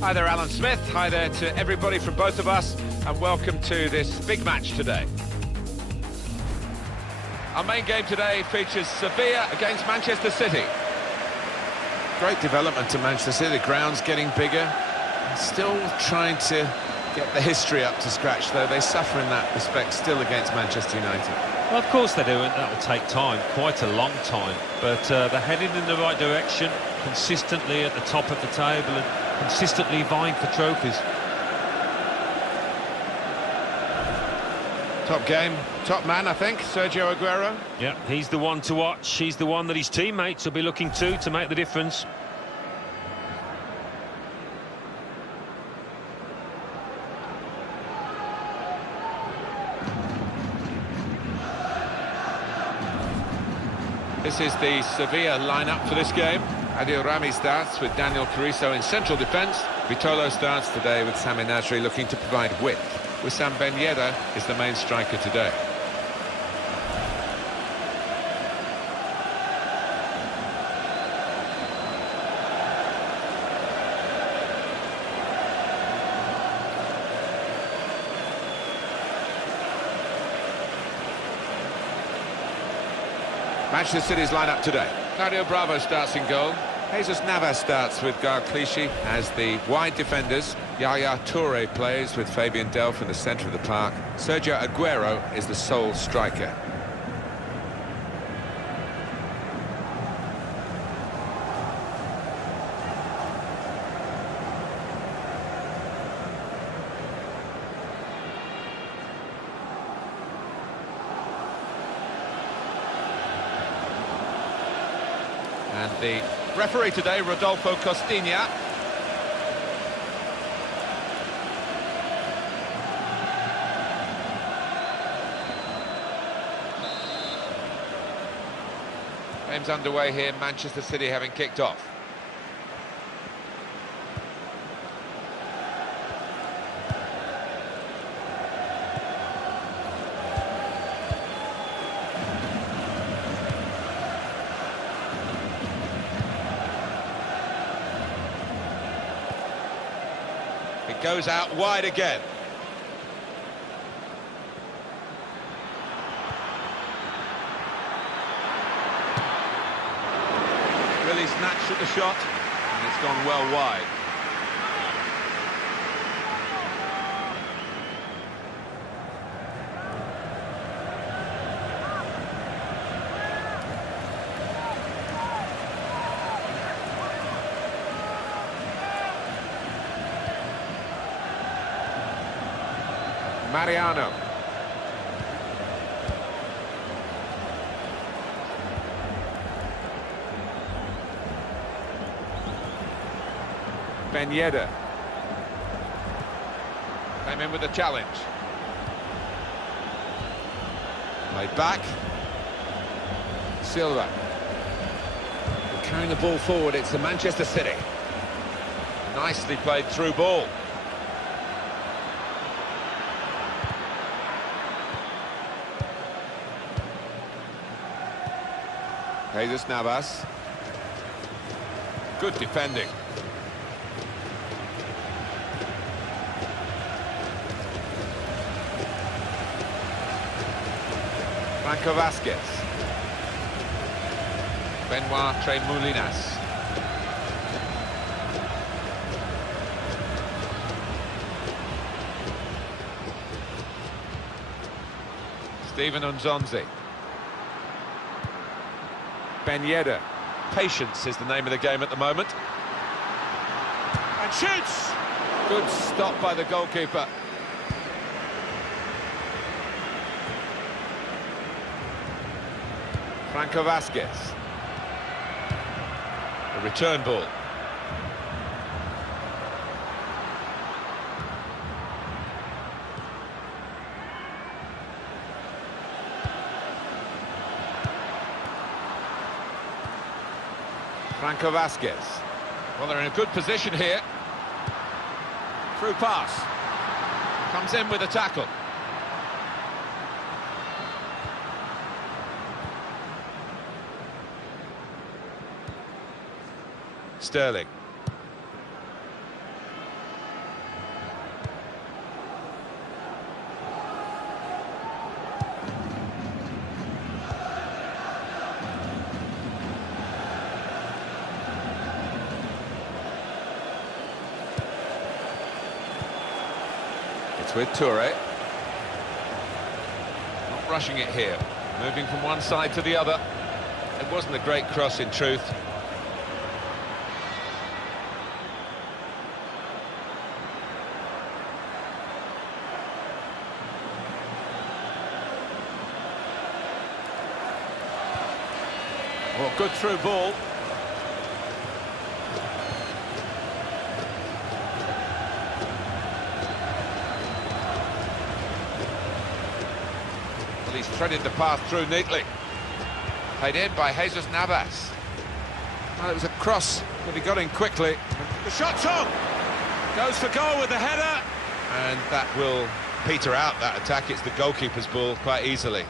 Hi there, Alan Smith. Hi there to everybody from both of us, and welcome to this big match today. Our main game today features Sevilla against Manchester City. Great development to Manchester City. The ground's getting bigger. Still trying to get the history up to scratch, though. They suffer in that respect still against Manchester United. Well, of course they do, and that will take time, quite a long time. But they're heading in the right direction, consistently at the top of the table and consistently vying for trophies. Top game, top man, I think, Sergio Aguero. Yeah, he's the one to watch. He's the one that his teammates will be looking to make the difference. This is the Sevilla lineup for this game. Adil Rami starts with Daniel Carrizo in central defence. Vitolo starts today with Sami Nasri looking to provide width. Wissam Ben Yedder is the main striker today. Manchester City's lineup today. Claudio Bravo starts in goal. Jesus Navas starts with Gar Clichy as the wide defenders. Yaya Toure plays with Fabian Delph in the centre of the park. Sergio Aguero is the sole striker. And the referee today, Rodolfo Costinha. Game's underway here, Manchester City having kicked off. It goes out wide again. Really snatched at the shot, and it's gone well wide. Mariano. Ben Yedder. Came in with a challenge. Played back. Silva. Carrying the ball forward, it's the Manchester City. Nicely played through ball. Jesus Navas. Good defending. Franco Vasquez. Benoit Tremoulinas. Steven Nzonzi. Ben Yedder. Patience is the name of the game at the moment. And shoots! Good stop by the goalkeeper. Franco Vasquez. The return ball. Franco Vasquez. Well, they're in a good position here. Through pass. Comes in with a tackle. Sterling. It's with Toure. Not rushing it here. Moving from one side to the other. It wasn't a great cross in truth. Well, good through ball. Well, he's threaded the path through neatly. Played in by Jesus Navas. Well, it was a cross that he got in quickly. The shot's on! Goes for goal with the header. And that will peter out that attack. It's the goalkeeper's ball quite easily.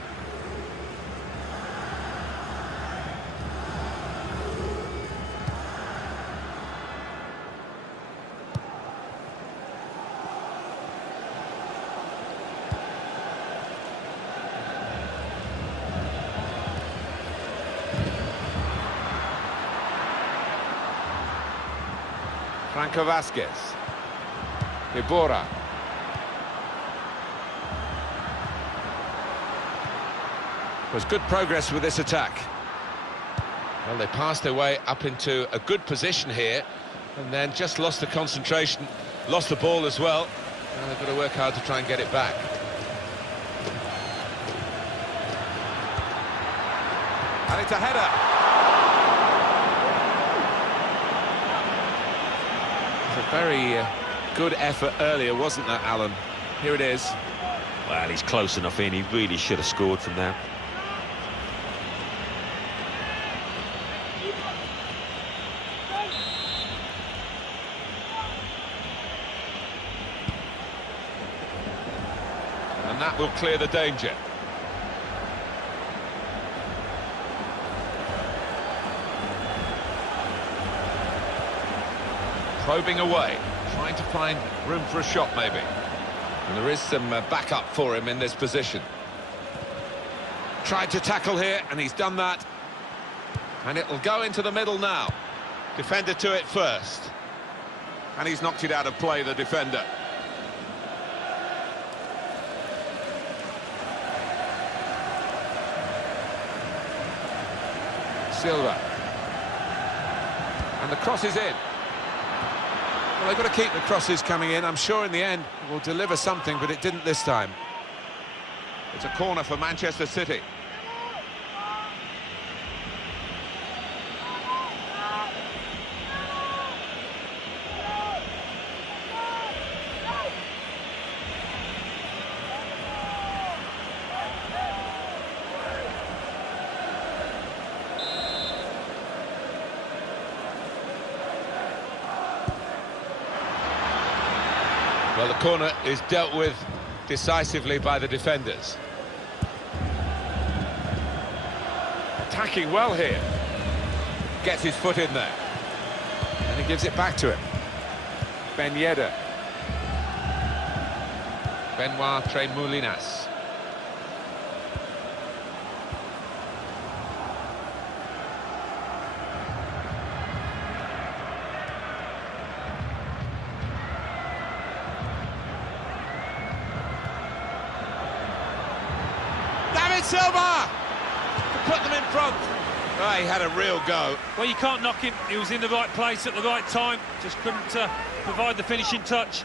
Franco Vasquez. Ibora. Was good progress with this attack. Well, they passed their way up into a good position here and then just lost the concentration, lost the ball as well. Now they've got to work hard to try and get it back. And it's a header. It's a very good effort earlier, wasn't that, Alan? Here it is. Well, he's close enough in. He really should have scored from there. And that will clear the danger. Probing away, trying to find room for a shot maybe. And there is some backup for him in this position. Tried to tackle here, and he's done that. And it'll go into the middle now. Defender to it first. And he's knocked it out of play, the defender. Silva. And the cross is in. Well, they've got to keep the crosses coming in. I'm sure in the end it will deliver something, but it didn't this time. It's a corner for Manchester City. Well, the corner is dealt with decisively by the defenders. Attacking well here. Gets his foot in there. And he gives it back to him. Ben Yedder. Benoit Tremoulinas. Silva to put them in front. Oh, he had a real go. Well, you can't knock him. He was in the right place at the right time. Just couldn't provide the finishing touch.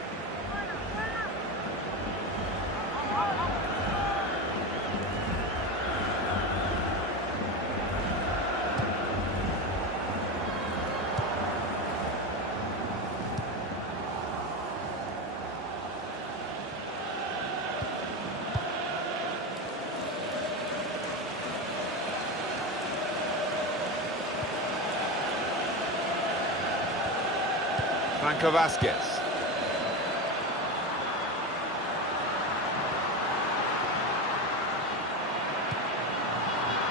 Franco Vasquez.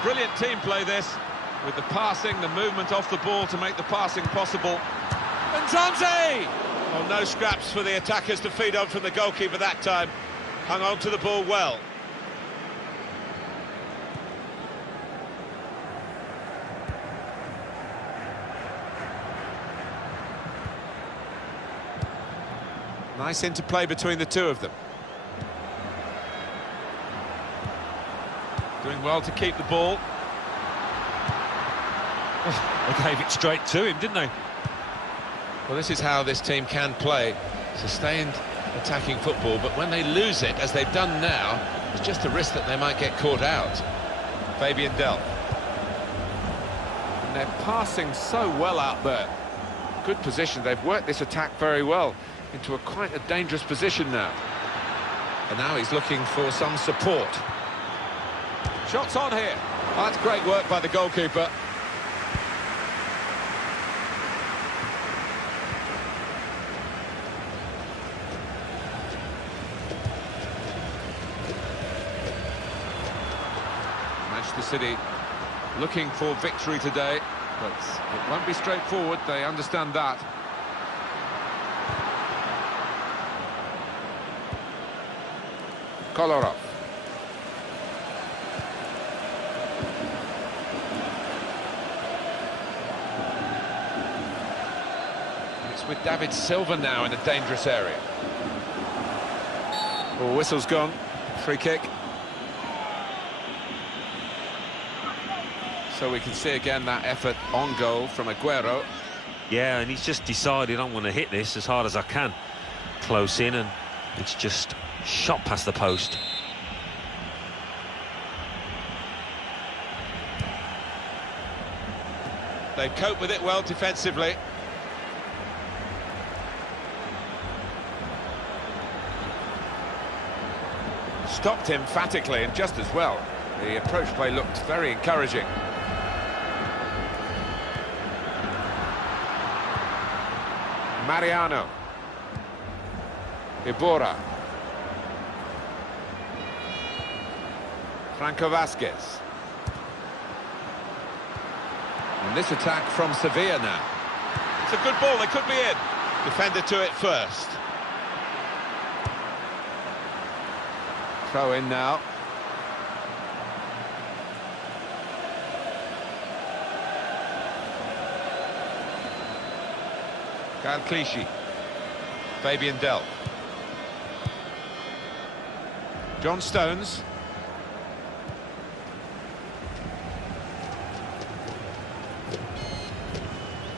Brilliant team play this, with the passing, the movement off the ball to make the passing possible. And Sanchez! Oh, no scraps for the attackers to feed on from the goalkeeper that time. Hung on to the ball well. Nice interplay between the two of them. well to keep the ball. They gave it straight to him, didn't they? Well, this is how this team can play. Sustained attacking football, but when they lose it, as they've done now, there's just a risk that they might get caught out. Fabian Delph. And they're passing so well out there. Good position. They've worked this attack very well into quite a dangerous position now. And now he's looking for some support. Shots on here. Oh, that's great work by the goalkeeper. Manchester City looking for victory today, but it won't be straightforward. They understand that. Kolarov. It's with David Silva now in a dangerous area. Oh, whistle's gone. Free kick. So we can see again that effort on goal from Aguero. Yeah, and he's just decided I'm going to hit this as hard as I can. Close in, and it's just shot past the post. They cope with it well defensively. Stopped emphatically and just as well. The approach play looked very encouraging. Mariano. Ibora. Franco Vasquez. And this attack from Sevilla now. It's a good ball, they could be in. Defender to it first. Throw in now. Clichy. Fabian Delph. John Stones.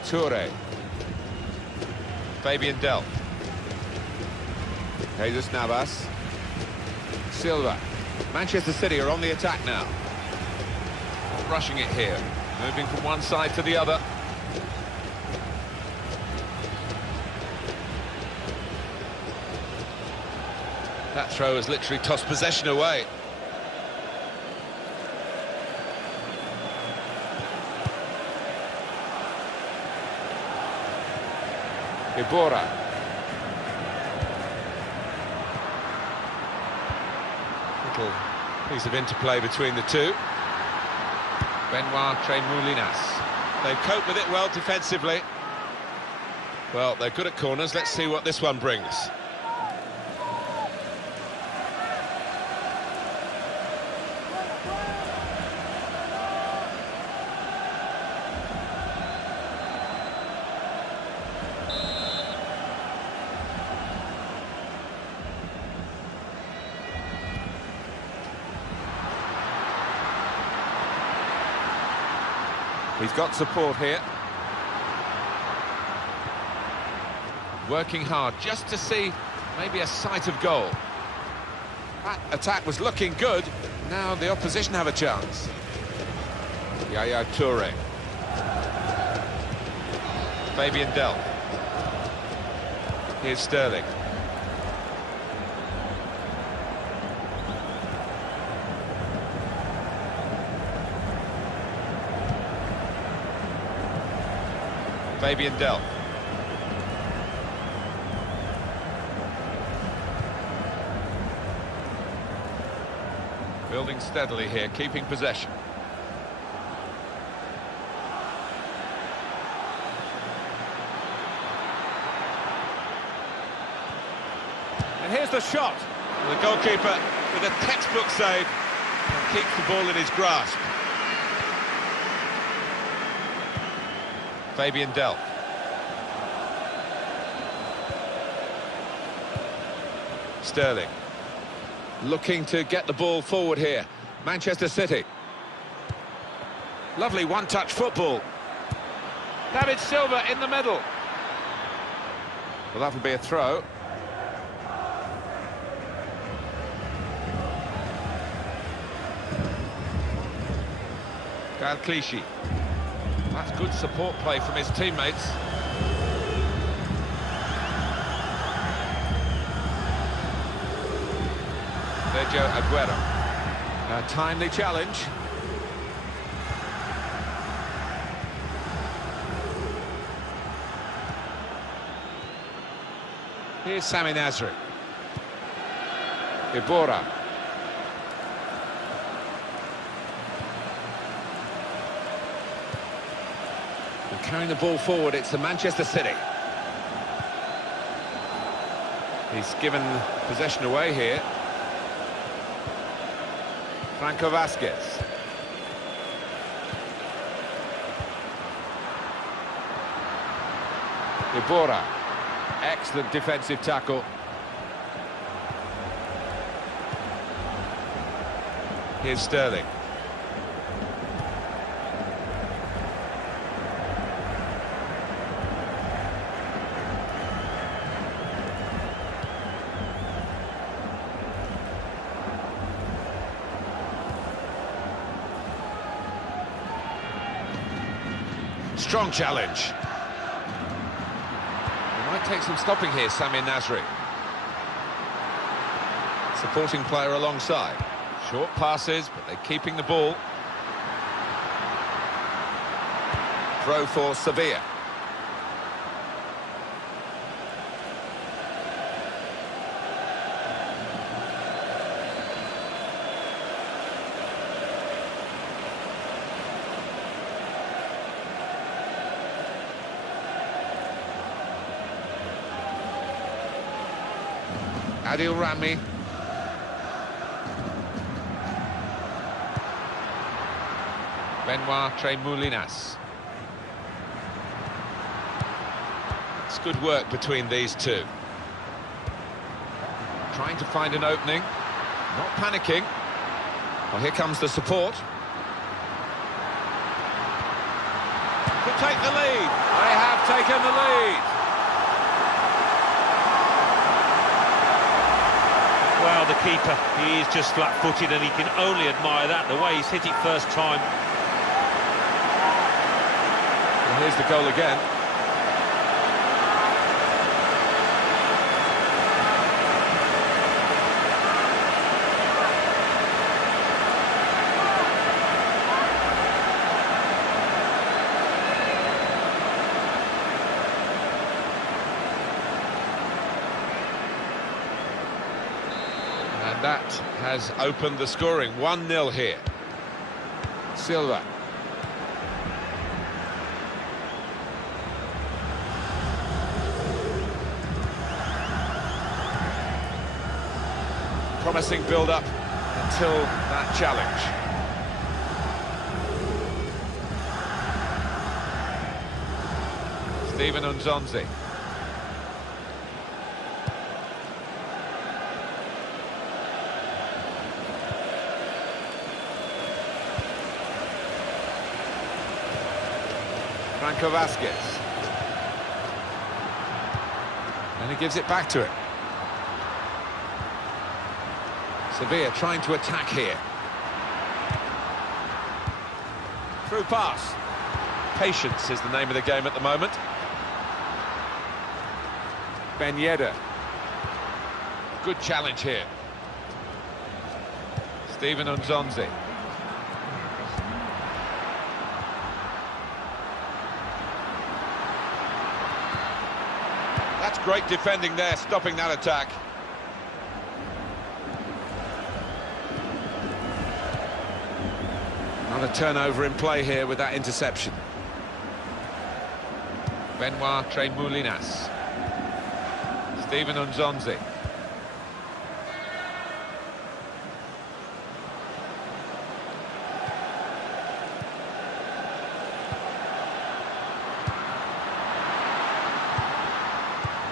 Toure. Fabian Delph. Jesus Navas. Silva. Manchester City are on the attack now. Not rushing it here. Moving from one side to the other. That throw has literally tossed possession away. Ibora. Little piece of interplay between the two. Benoit Tremoulinas. They've coped with it well defensively. Well, they're good at corners. Let's see what this one brings. He's got support here. Working hard just to see maybe a sight of goal. That attack was looking good. Now the opposition have a chance. Yaya Toure. Fabian Delph. Here's Sterling. Fabian Delph. Building steadily here, keeping possession. And here's the shot. The goalkeeper with a textbook save and keeps the ball in his grasp. Fabian Delph. Sterling. Looking to get the ball forward here. Manchester City. Lovely one-touch football. David Silva in the middle. Well, that'll be a throw. Clichy. That's good support play from his teammates. Sergio Aguero. A timely challenge. Here's Sami Nasri. Ibora. And carrying the ball forward, it's the Manchester City. He's given possession away here. Franco Vasquez. Ibora. Excellent defensive tackle. Here's Sterling. Strong challenge. Might take some stopping here, Sami Nasri. Supporting player alongside. Short passes, but they're keeping the ball. Throw for Sevilla. Adil Rami. Benoit Tremoulinas. It's good work between these two. Trying to find an opening. Not panicking. Well, here comes the support. Could take the lead. They have taken the lead. Well, the keeper, he is just flat-footed and he can only admire that, the way he's hit it first time. And here's the goal again. And that has opened the scoring. 1-0 here. Silva. Promising build-up until that challenge. Steven Nzonzi. Franco Vasquez. And he gives it back to him. Sevilla trying to attack here. Through pass. Patience is the name of the game at the moment. Ben Yedder. Good challenge here. Steven Nzonzi. That's great defending there, stopping that attack. Not a turnover in play here with that interception. Benoit Tremoulinas. Steven Nzonzi.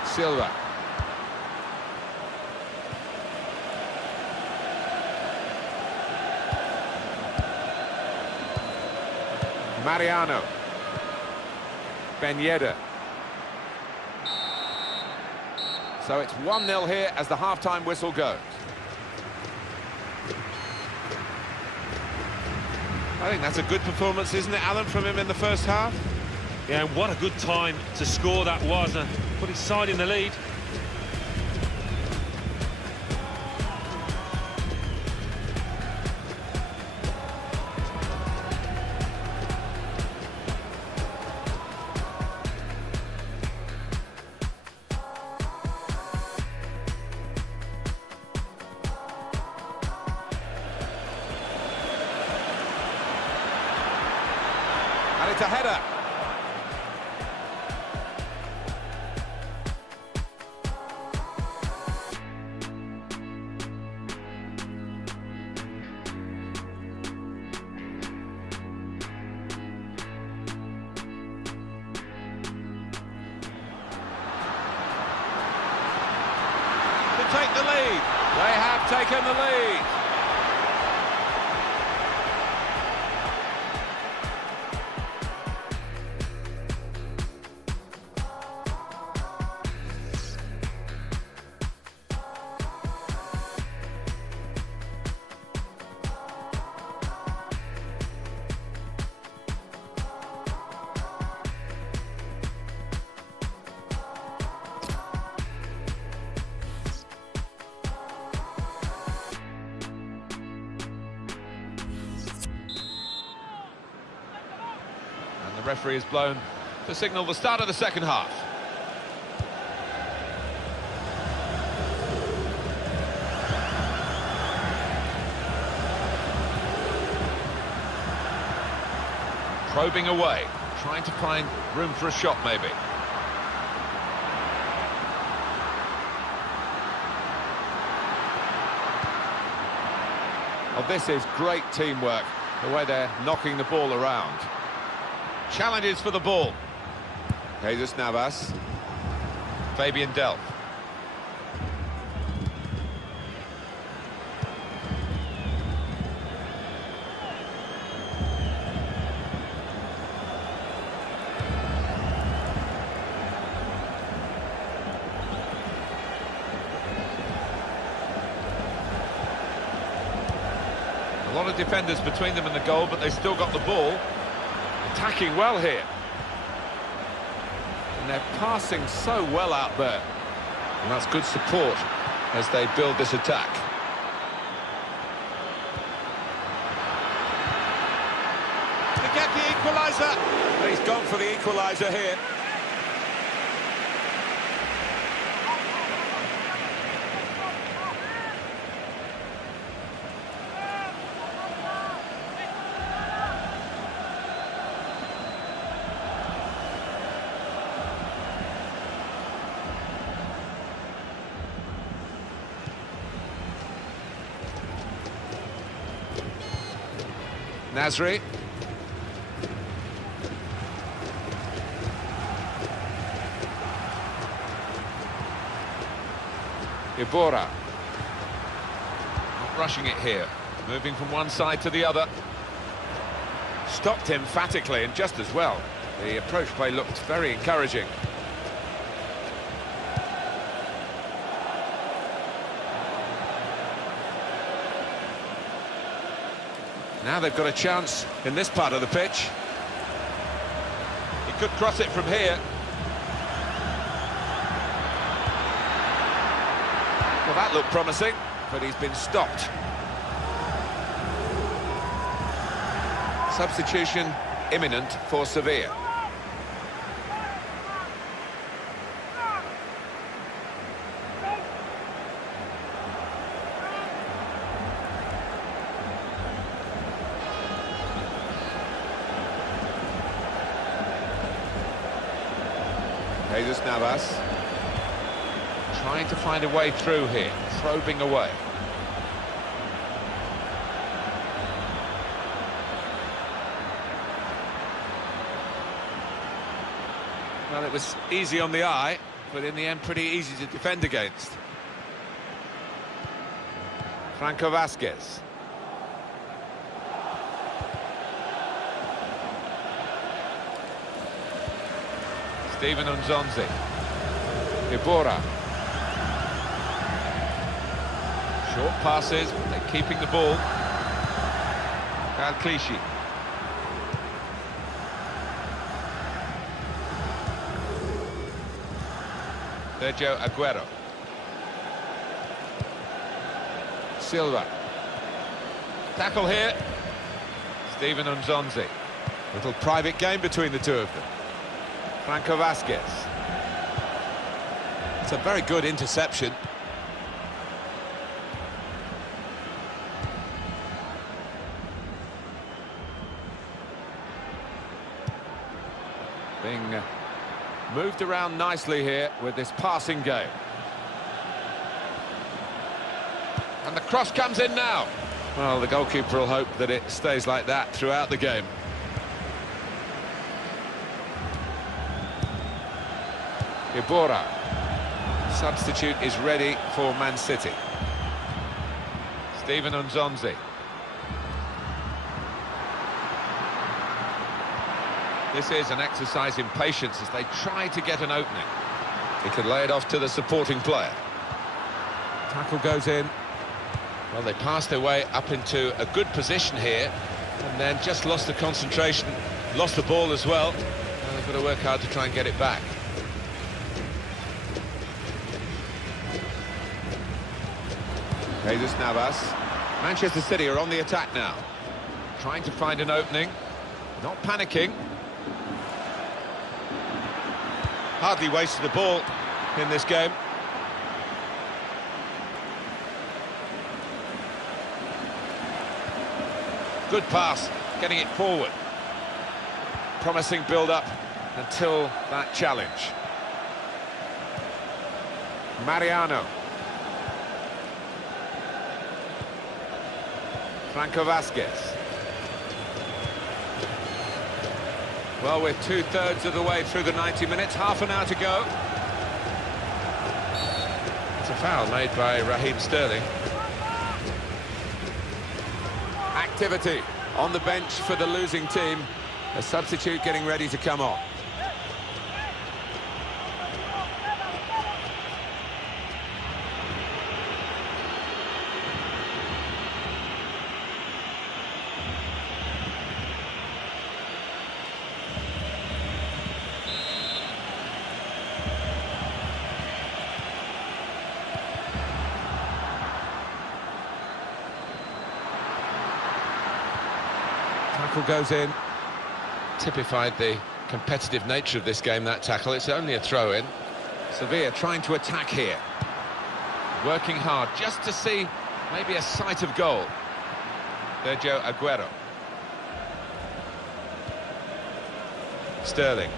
Silva. Mariano. Ben Yedder. So it's 1-0 here as the half-time whistle goes. I think that's a good performance, isn't it, Alan, from him in the first half? Yeah, and what a good time to score that was, and put his side in the lead. And it's a header. To take the lead. They have taken the lead. The referee has blown to signal the start of the second half. Probing away, trying to find room for a shot maybe. Well, this is great teamwork, the way they're knocking the ball around. Challenges for the ball. Jesus Navas. Fabian Delph. A lot of defenders between them and the goal, but they've still got the ball. Attacking well here. And they're passing so well out there. And that's good support as they build this attack. To get the equaliser. He's gone for the equaliser here. Nasri. Iborra. Not rushing it here. Moving from one side to the other. Stopped emphatically and just as well. The approach play looked very encouraging. Now they've got a chance in this part of the pitch. He could cross it from here. Well, that looked promising, but he's been stopped. Substitution imminent for Sevilla. Jesus Navas trying to find a way through here, probing away. Well, it was easy on the eye, but in the end pretty easy to defend against. Franco Vasquez. Steven Nzonzi. Ibora. Short passes, they're keeping the ball. Clichy. Sergio Aguero. Silva. Tackle here. Steven Nzonzi. Little private game between the two of them. Franco Vasquez. It's a very good interception. Being moved around nicely here with this passing game. And the cross comes in now. Well, the goalkeeper will hope that it stays like that throughout the game. Ibora. Substitute is ready for Man City. Steven Nzonzi. This is an exercise in patience as they try to get an opening. He could lay it off to the supporting player. Tackle goes in. Well, they passed their way up into a good position here and then just lost the concentration, lost the ball as well. And they've got to work hard to try and get it back. Jesus Navas. Manchester City are on the attack now. Trying to find an opening. Not panicking. Hardly wasted the ball in this game. Good pass, getting it forward. Promising build-up until that challenge. Mariano. Franco Vasquez. Well, we're two-thirds of the way through the 90 minutes, half an hour to go. It's a foul made by Raheem Sterling. Activity on the bench for the losing team. A substitute getting ready to come on. Tackle goes in. Typified the competitive nature of this game, that tackle. It's only a throw-in. Sevilla trying to attack here. Working hard just to see maybe a sight of goal. Sergio Aguero. Sterling.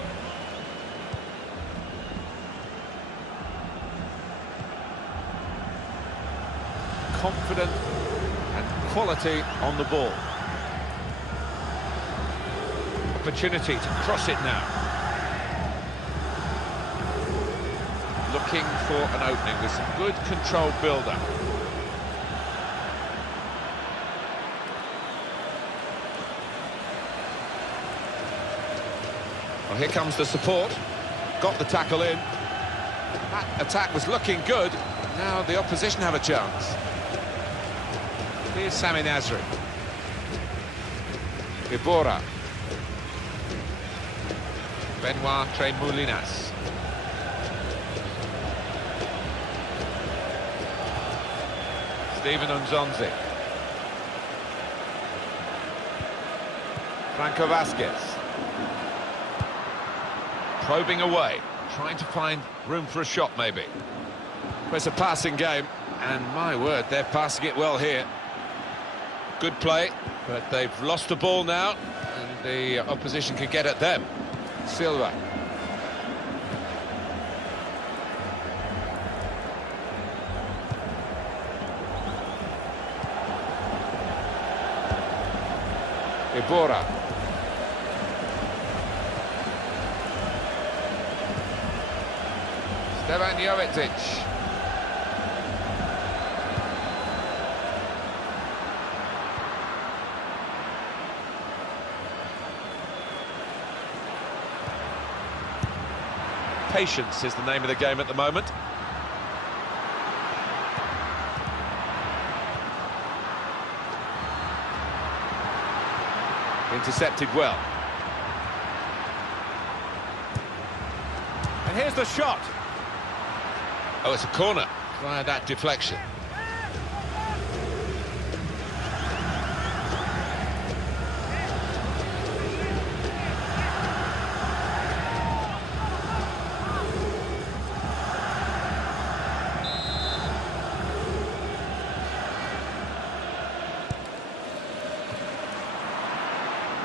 Confident and quality on the ball. Opportunity to cross it now. Looking for an opening with some good controlled build-up. Well, here comes the support. Got the tackle in. That attack was looking good. Now the opposition have a chance. Here's Sami Nasri. Ibora. Benoit Tremoulinas. Steven Nzonzi. Franco Vasquez. Probing away, trying to find room for a shot maybe. Well, it's a passing game, and my word, they're passing it well here. Good play, but they've lost the ball now, and the opposition can get at them. Silva. Ibora. Stevan Jovetic. Patience is the name of the game at the moment. Intercepted well. And here's the shot. Oh, it's a corner via that deflection.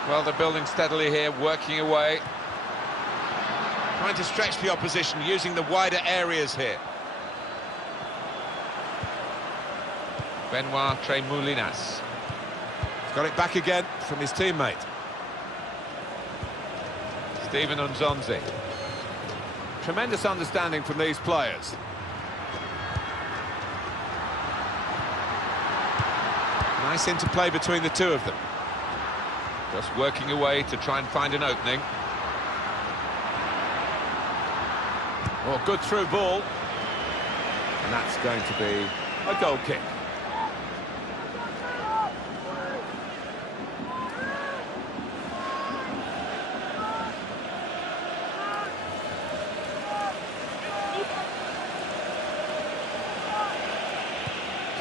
Well, they're building steadily here, working away. Trying to stretch the opposition, using the wider areas here. Benoit Tremoulinas. He's got it back again from his teammate. Steven Nzonzi. Tremendous understanding from these players. Nice interplay between the two of them. Just working away to try and find an opening. Oh, good through ball. And that's going to be a goal kick.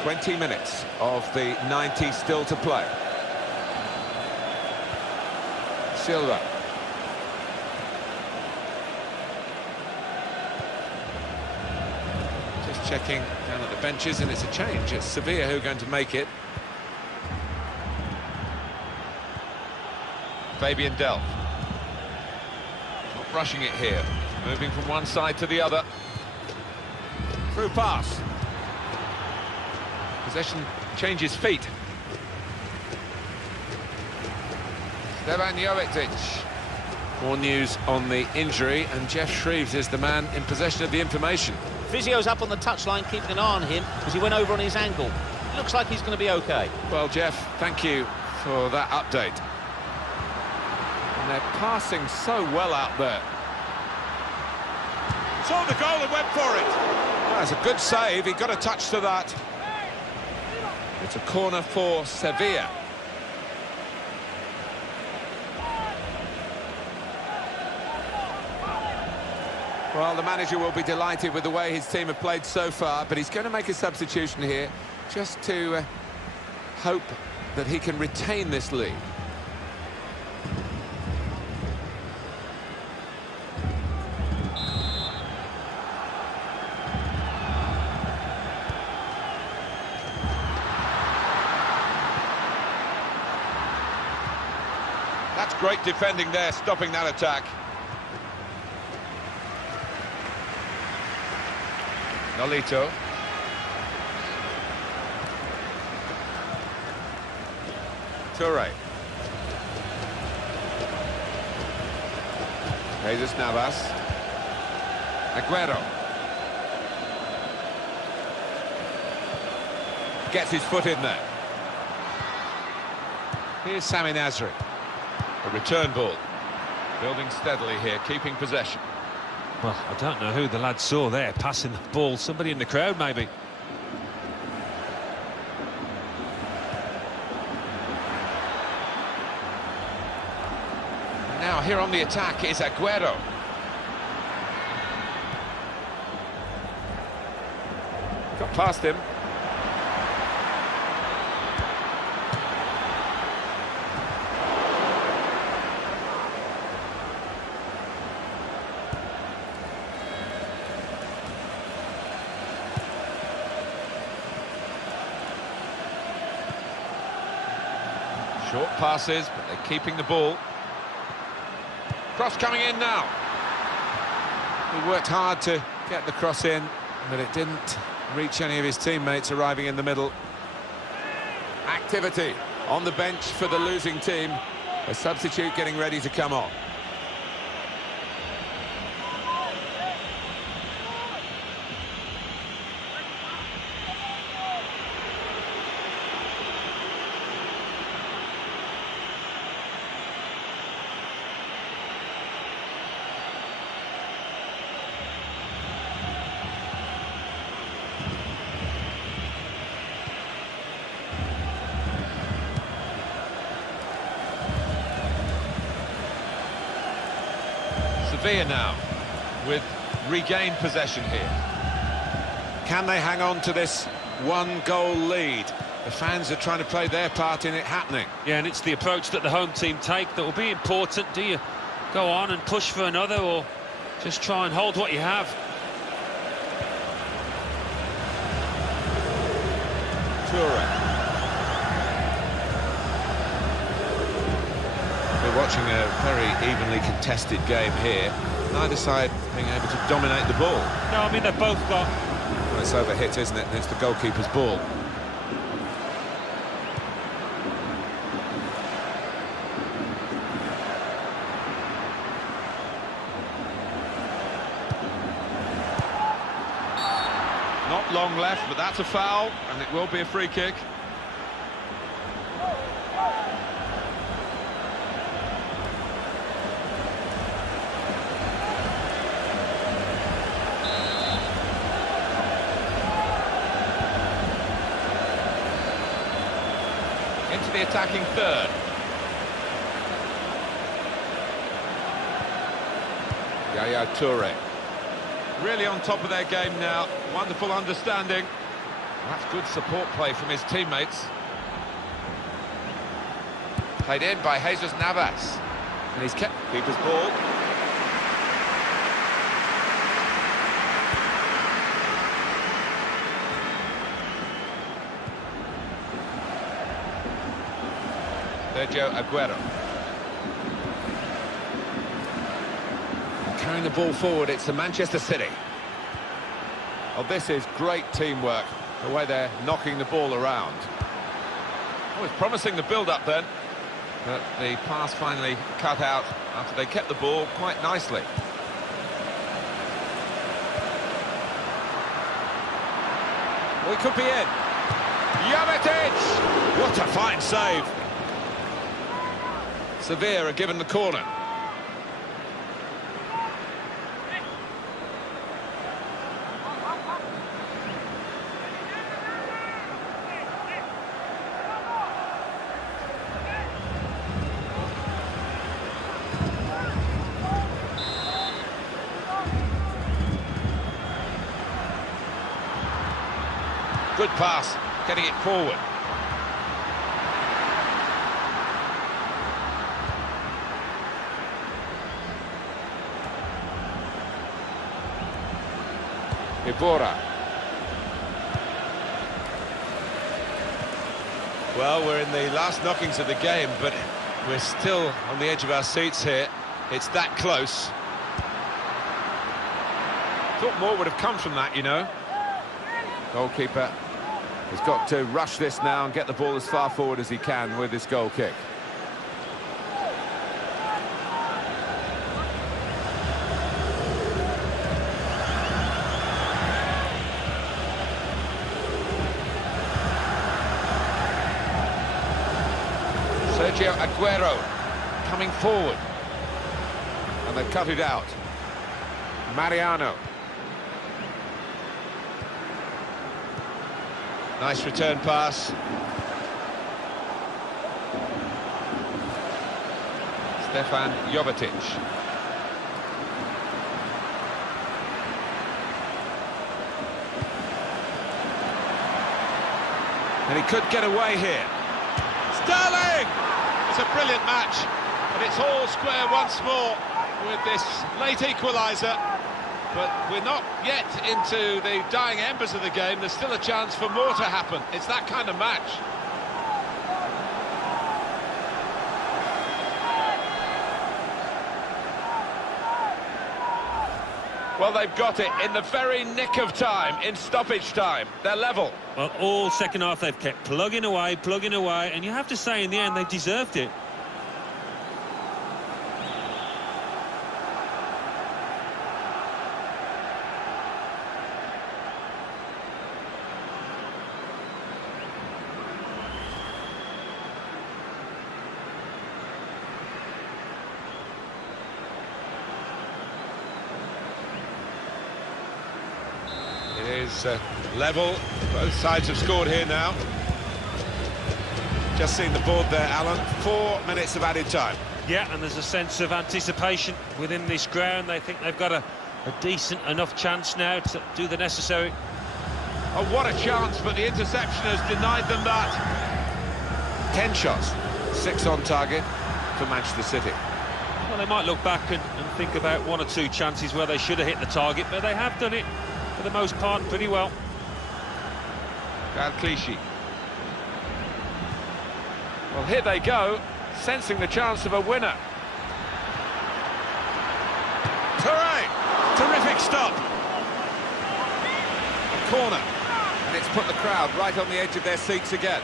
"20 minutes of the 90 still to play. Silva. Just checking down at the benches, and it's a change. It's Sevilla who are going to make it. Fabian Delph. Not rushing it here. Moving from one side to the other. Through pass. Possession changes feet. Stevan Jovetic. More news on the injury, and Jeff Shreves is the man in possession of the information. Physio's up on the touchline, keeping an eye on him, because he went over on his ankle. Looks like he's going to be okay. Well, Jeff, thank you for that update. And they're passing so well out there. Saw the goal and went for it. That's a good save. He got a touch to that. It's a corner for Sevilla. Well, the manager will be delighted with the way his team have played so far, but he's going to make a substitution here just to hope that he can retain this lead. That's great defending there, stopping that attack. Nolito. Toure. Jesus Navas. Aguero. Gets his foot in there. Here's Sami Nasri. A return ball. Building steadily here, keeping possession. Well, I don't know who the lad saw there, passing the ball. Somebody in the crowd, maybe. Now, here on the attack is Aguero. Got past him. Short passes, but they're keeping the ball. Cross coming in now. He worked hard to get the cross in, but it didn't reach any of his teammates arriving in the middle. Activity on the bench for the losing team. A substitute getting ready to come on. Sevilla now, with regained possession here. Can they hang on to this one-goal lead? The fans are trying to play their part in it happening. Yeah, and it's the approach that the home team take that will be important. Do you go on and push for another, or just try and hold what you have? Toure. We're watching a very evenly contested game here. Neither side being able to dominate the ball. No, I mean, they've both got... Well, it's overhit, isn't it? And it's the goalkeeper's ball. Not long left, but that's a foul, and it will be a free kick. Into the attacking third. Yaya Toure. Really on top of their game now. Wonderful understanding. That's good support play from his teammates. Played in by Jesus Navas. And he's kept keeper's ball. Sergio Aguero. Carrying the ball forward, it's the Manchester City. Oh, this is great teamwork, the way they're knocking the ball around. Oh, it's promising the build-up then. But the pass finally cut out after they kept the ball quite nicely. We could be in. Jovetic! What a fine save. Sevilla are given the corner. Good pass, getting it forward. Ibora. Well, we're in the last knockings of the game, but we're still on the edge of our seats here. It's that close. Thought more would have come from that, you know. Goalkeeper has got to rush this now and get the ball as far forward as he can with this goal kick. Sergio Aguero coming forward. And they cut it out. Mariano. Nice return pass. Stefan Jovetic. And he could get away here. Sterling! It's a brilliant match, and it's all square once more with this late equaliser. But we're not yet into the dying embers of the game. There's still a chance for more to happen. It's that kind of match. Well, they've got it in the very nick of time, in stoppage time. They're level. Well, all second half they've kept plugging away, and you have to say in the end they deserved it. It is level. Both sides have scored here now. Just seen the board there, Alan. 4 minutes of added time. Yeah, and there's a sense of anticipation within this ground. They think they've got a decent enough chance now to do the necessary. Oh, what a chance, but the interception has denied them that. 10 shots, 6 on target for Manchester City. Well, they might look back and think about 1 or 2 chances where they should have hit the target, but they have done it, for the most part, pretty well. Clichy. Well, here they go, sensing the chance of a winner. Touré! Terrific stop! A corner, and it's put the crowd right on the edge of their seats again.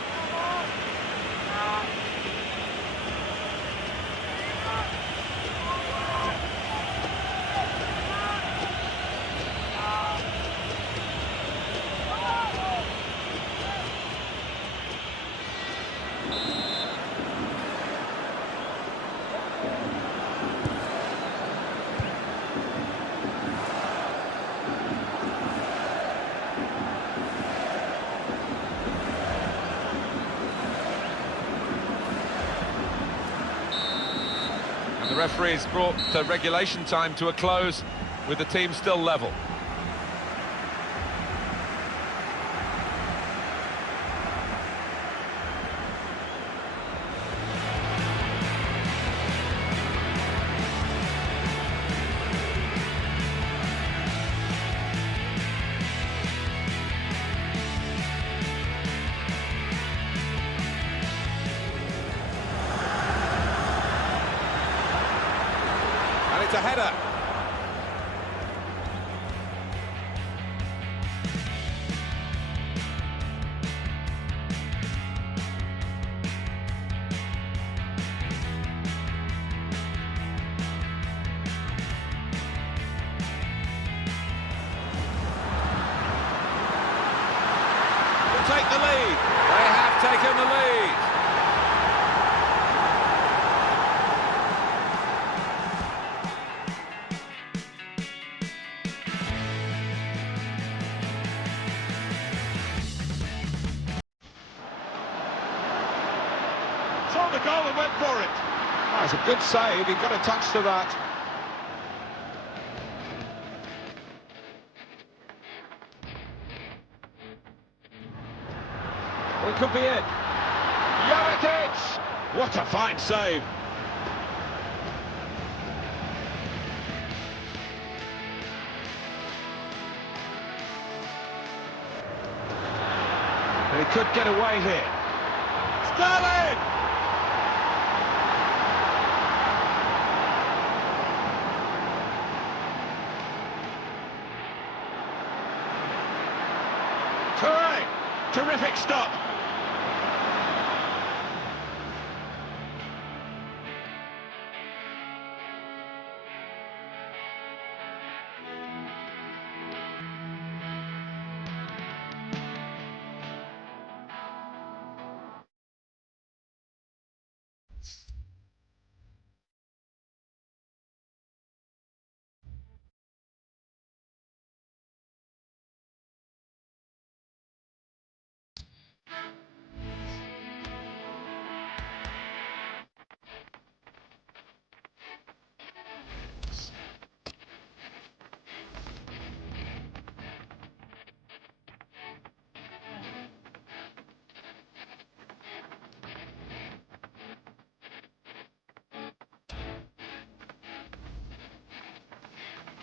The referee's brought the regulation time to a close with the team still level. It's a header. Will take the lead. They have taken the lead. Saw the goal and went for it. That's a good save, he got a touch to that. Well, it could be it. Jovetic! What a fine save. He could get away here. Sterling! Touré! Terrific stop!